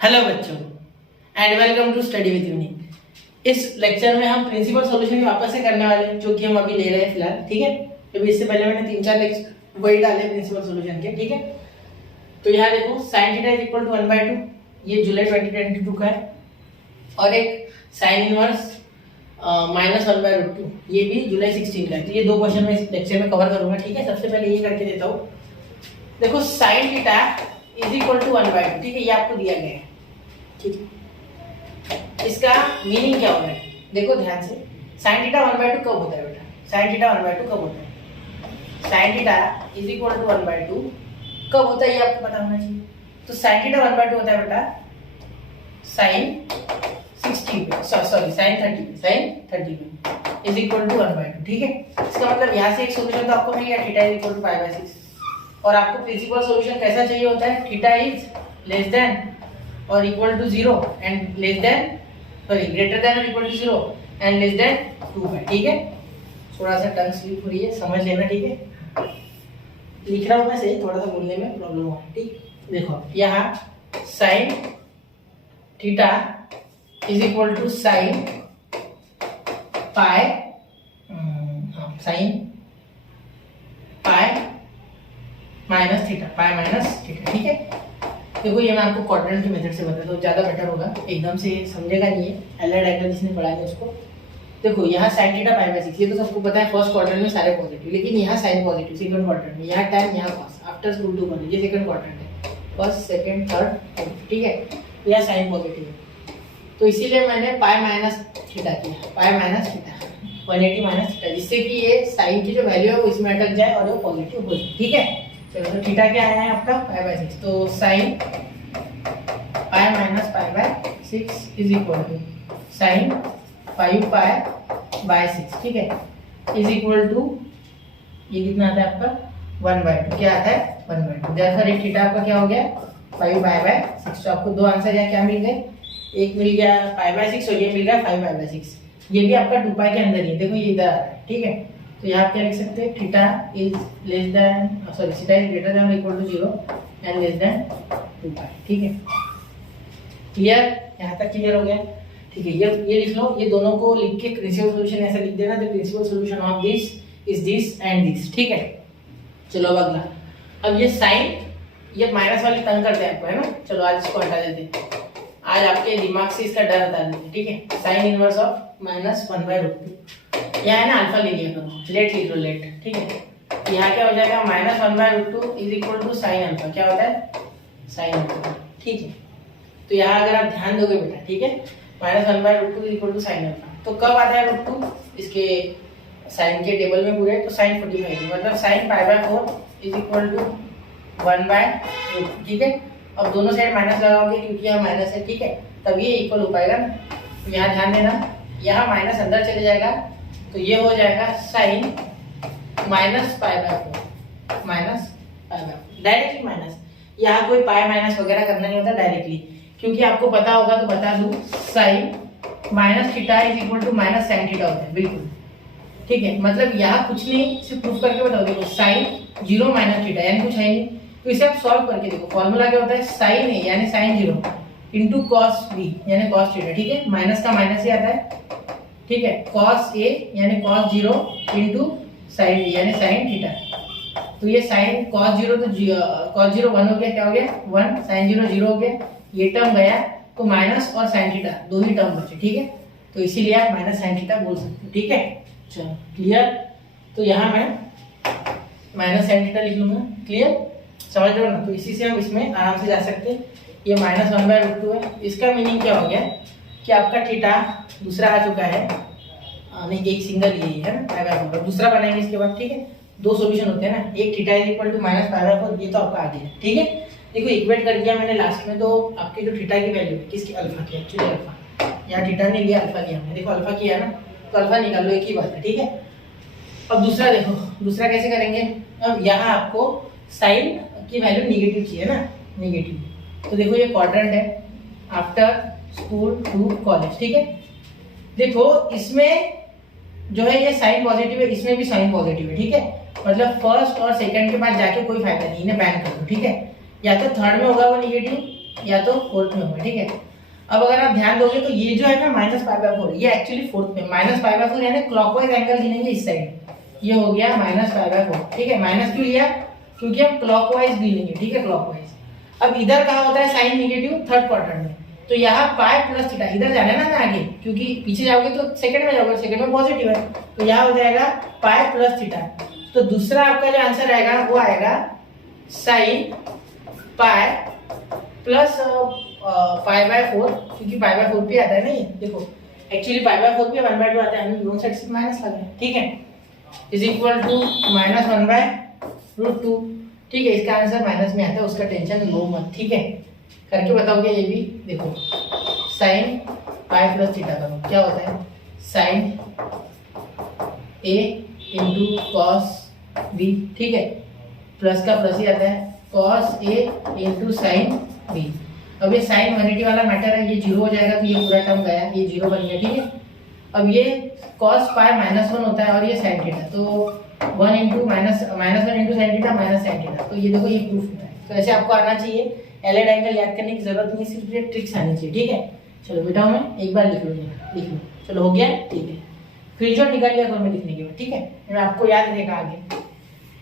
Hello बच्चों and welcome to study with unique. इस lecture में हम प्रिंसिपल सॉल्यूशन वापस से करने वाले हैं जो कि हम अभी ले रहे हैं फिलहाल। ठीक है, अभी इससे पहले मैंने 3-4 लेक्चर वही डाले प्रिंसिपल सॉल्यूशन के। ठीक है, तो यहाँ देखो sin theta is equal to 1/2, ये जुलाई 2022 का है, और एक sin इनवर्स -1/√2 ये भी जुलाई 16 का है। तो ये दो क्वेश्चन मैं इस लेक्चर में कवर करूंगा। ठीक है, सबसे पहले ये करके देता हूँ। देखो sin theta is equal to 1/2, ठीक है, ये आपको दिया गया है। ठीक है, इसका मीनिंग क्या होगा देखो ध्यान से। sin थीटा 1/2 कब होता है बेटा? sin थीटा 1/2 कब होता है? sin theta is equal to 1/2 कब होता है ये आपको पता होना चाहिए। तो sin थीटा 1/2 होता है बेटा sin 60 पे, सॉरी sin 30 पे इज इक्वल टू 1/2। ठीक है, इसका मतलब यहाँ से एक सोल्यूशन तो आपको मिल गया, थीटा इज इक्वल टू 5/6। और आपको प्रिंसिपल सॉल्यूशन कैसा चाहिए होता है? Theta is less than or equal to 0 and less than sorry greater than or equal to 0 and less than 2 है। ठीक है, थोड़ा सा टंग स्लिप हो रही है, समझ लेना। ठीक है, लिख रहा हूँ मैं सही, थोड़ा सा बोलने में प्रॉब्लम हो रहा है। ठीक, देखो यहाँ sin theta is equal to sin pi sin pi minus theta, pi minus theta. ठीक है, देखो ये मैं आपको क्वाड्रेंट की मेथड से बताता हूँ, ज़्यादा बेटर होगा, एकदम से समझेगा नहीं है। एलआई डायग्राम जिसने पढ़ा है उसको देखो, यहाँ sin थीटा π/6 ये तो सबको पता है, फर्स्ट क्वाड्रेंट में सारे पॉजिटिव, लेकिन यहाँ साइन पॉजिटिव सेकंड क्वाड्रेंट में, यहाँ tan यहाँ cos, after school to college, ये सेकंड क्वाड्रेंट है, फर्स्ट सेकंड थर्ड फोर्थ। ठीक है, तो यहाँ साइन पॉजिटिव है, तो इसीलिए मैंने पाई माइनस थीटा किया, पाई माइनस थीटा 180 माइनस थीटा, जिससे कि ये साइन की जो वैल्यू है वो इसमें अटक जाए और वो पॉजिटिव हो जाए। ठीक है, चलो तो थीटा क्या आया है आपका π/6, तो sine pi minus π/6 is equal to sine 5π/6। ठीक है, इज इक्वल टू ये कितना आता है आपका 1/2, क्या आता है 1/2। जैसा रेट थीटा आपका क्या हो गया 5π/6। तो आपको दो आंसर यहाँ क्या मिल गए, एक मिल गया π/6 और ये मिल गया 5π/6। ये भी आपका 2π के अंदर ही है, देखो ये इधर आ रहा है। ठीक है, तो यहाँ क्या लिख सकते हैं, theta is less than sorry theta is greater than equal to 0 and less than 2π। ठीक है, क्लियर, यहाँ तक क्लियर हो गया। ठीक है, ये लिख लो, ये दोनों को लिख के प्रिंसिपल सॉल्यूशन ऐसा लिख देना, the principal solution of this is this and this. ठीक है, चलो अब अगला, अब ये साइन ये माइनस वाली तंग करते हैं आपको, है ना। चलो आज इसको हटा देते हैं, आज आपके दिमाग से इसका डर हटा देते हैं। ठीक है, साइन इनवर्स ऑफ -1/√2, यहाँ है ना अल्फा ले लिया करो, लेट लिख लो लेट। ठीक है, यहाँ क्या हो जाएगा -1/√2 is equal to sine alpha, क्या होता है साइन अल्फा। ठीक है, तो यहाँ अगर आप ध्यान दोगे बेटा, ठीक है, -1/√2 is equal to sine alpha, तो कब आता है √2 इसके साइन के टेबल में पूरे, तो साइन 45 मतलब साइन π/4 इज इक्वल टू 1/√2। ठीक है, अब दोनों साइड माइनस लगाओगे क्योंकि यहाँ माइनस है। ठीक है, तब ये इक्वल हो पाएगा ना। तो यहाँ ध्यान देना, यहाँ माइनस अंदर चले जाएगा, तो ये हो जाएगा साइन -π/4 माइनस π/4 डायरेक्टली माइनस। यहाँ कोई पाई माइनस वगैरह करना नहीं होता डायरेक्टली, क्योंकि आपको पता होगा तो बता दूं, sine minus theta is equal to minus sine theta होता है, बिल्कुल। ठीक है, मतलब यहाँ कुछ नहीं, सिर्फ प्रूफ करके बताओ। देखो साइन 0 माइनस थीटा यानी कुछ है नहीं, तो इसे आप सॉल्व करके देखो। फॉर्मूला क्या होता है, साइन ए यानी साइन 0 इंटू कॉस बी यानी कॉस थीटा। ठीक है, माइनस का माइनस ही आता है। ठीक है, कॉस ए यानी कॉस 0 इंटू साइन बी यानी साइन थीटा। तो ये साइन कॉस 0 तो कॉस 0 1 हो गया, क्या हो गया 1, साइन 0 0 हो गया, ये टर्म गया, तो माइनस और साइन थीटा दो ही टर्म बचे। ठीक है, तो इसीलिए आप माइनस साइन थीटा बोल सकते हो। ठीक है, चलो क्लियर। तो यहाँ मैं माइनस साइन थीटा लिख लूंगा, क्लियर, समझ रहे हो ना। तो इसी से हम इसमें आराम से जा सकते हैं। ये -1/√2 है, इसका मीनिंग क्या हो गया कि आपका थीटा दूसरा आ चुका है, नहीं एक सिंगल यही है ना π/4, दूसरा बनाएंगे इसके बाद। ठीक है, दो सॉल्यूशन होते हैं ना, एक थीटा इज इक्वल टू -π/4, ये तो आपका आ गया। ठीक है, देखो इक्वेट कर दिया मैंने लास्ट में, तो आपके जो थीटा की वैल्यू है किसकी, अल्फा की, एक्चुअली अल्फा, यहाँ थीटा नहीं लिया अल्फा लिया हमने, देखो अल्फा किया ना, तो अल्फा निकाल लो, एक ही बात है। ठीक है, अब दूसरा देखो, दूसरा कैसे करेंगे। अब यहाँ आपको साइन की वैल्यू निगेटिव चाहिए ना, निगेटिव, तो देखो ये क्वाड्रेंट है, आफ्टर स्कूल टू कॉलेज। ठीक है, देखो इसमें जो है ये साइन पॉजिटिव है, इसमें भी साइन पॉजिटिव है। ठीक है, मतलब फर्स्ट और सेकंड के पास जाके कोई फायदा नहीं, इन्हें बैन कर दो। ठीक है, या तो थर्ड में होगा वो निगेटिव या तो फोर्थ में होगा, ठीक है। अब अगर आप ध्यान दोगे तो ये जो है ना -π/4 ये एक्चुअली फोर्थ में, -π/4 यानी क्लॉकवाइज एंगल गिनेंगे इस साइड, ये हो गया -π/4, ठीक है। माइनस क्यों लिया, क्योंकि हम क्लॉकवाइज गिनेंगे, ठीक है, क्लॉकवाइज। अब इधर कहाँ होता है साइन नेगेटिव, थर्ड क्वाड्रेंट में, तो यहाँ पाई प्लस थीटा, इधर जाना है ना आगे, क्योंकि पीछे जाओगे तो सेकंड में जाओगे, सेकंड में पॉजिटिव है, तो यहाँ हो जाएगा पाई प्लस थीटा। तो दूसरा आपका जो आंसर आएगा वो आएगा साइन पाई प्लस π/4, क्योंकि π/4 भी आता है ना, ये देखो एक्चुअली π/4 भी 1/2 आता है, हम दोनों साइड से माइनस लगाए, ठीक है, इज इक्वल टू -1/√2, ठीक है। इसका आंसर माइनस में आता है, उसका टेंशन लो मत, ठीक है। करके बताओगे ये भी, देखो साइन पाई प्लस थीटा करो, क्या होता है साइन ए इंटू कॉस बी, ठीक है, प्लस का प्लस ही आता है, cos A into sine B. अब ये साइन 180 वाला मैटर है, ये 0 हो जाएगा, तो ये पूरा टर्म गया, ये 0 बन गया, ठीक है। अब ये cos पाई -1 होता है और ये sin थीटा, तो 1 into -1 into sin theta minus sin theta, तो ये देखो ये प्रूफ होता है। तो ऐसे आपको आना चाहिए, एलाइड एंगल याद करने की जरूरत नहीं, सिर्फ ये ट्रिक्स आनी चाहिए, ठीक है। चलो बेटा मैं एक बार लिख लो, चलो हो गया, ठीक है। स्क्रीनशॉट निकाल लिया मैं लिखने के बाद, ठीक है, मैं आपको याद रहेगा आगे,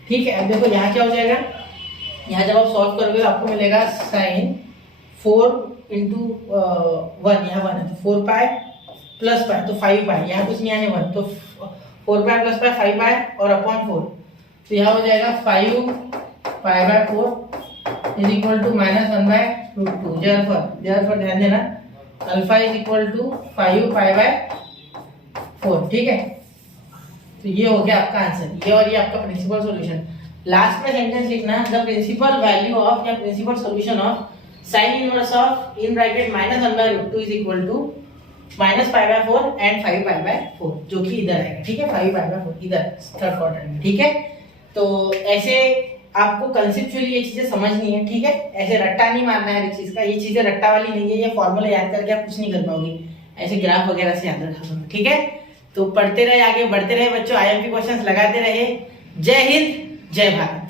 ठीक है। अब देखो यहाँ क्या हो जाएगा, यहाँ जब आप सॉल्व करोगे तो आपको मिलेगा साइन 4 इंटू 1, यहाँ 1 है तो 4 पाई प्लस पाई, तो 5 पाई, यहाँ कुछ नहीं आने 1, तो 4 पाई प्लस पाई 5 पाई और अपॉन 4, तो यहाँ हो जाएगा 5 π/4 इज इक्वल टू -1/√2। देयरफॉर ध्यान देना अल्फा इज इक्वल टू 5 π/4, ठीक है। तो ये हो गया आपका आंसर, ये और ये आपका प्रिंसिपल सॉल्यूशन। लास्ट में सेंटेंस लिखना, द प्रिंसिपल वैल्यू ऑफ या principal solution of sin inverse of in bracket -1/√2 is equal to -π/4 and 5π/4, जो कि इधर आएगा, ठीक है, 5π/4 इधर थर्ड क्वाड्रेंट में, ठीक है। तो ऐसे आपको कंसेप्चुअली ये चीजें समझनी है, ठीक है, ऐसे रट्टा नहीं मारना है हर चीज का, ये चीजें रट्टा वाली नहीं है, ये फॉर्मूला याद करके आप कुछ नहीं कर पाओगे, ऐसे ग्राफ वगैरह से याद रखा करो, ठीक है। तो पढ़ते रहे, आगे बढ़ते रहे बच्चों, IMP क्वेश्चंस लगाते रहे। जय हिंद, जय भारत।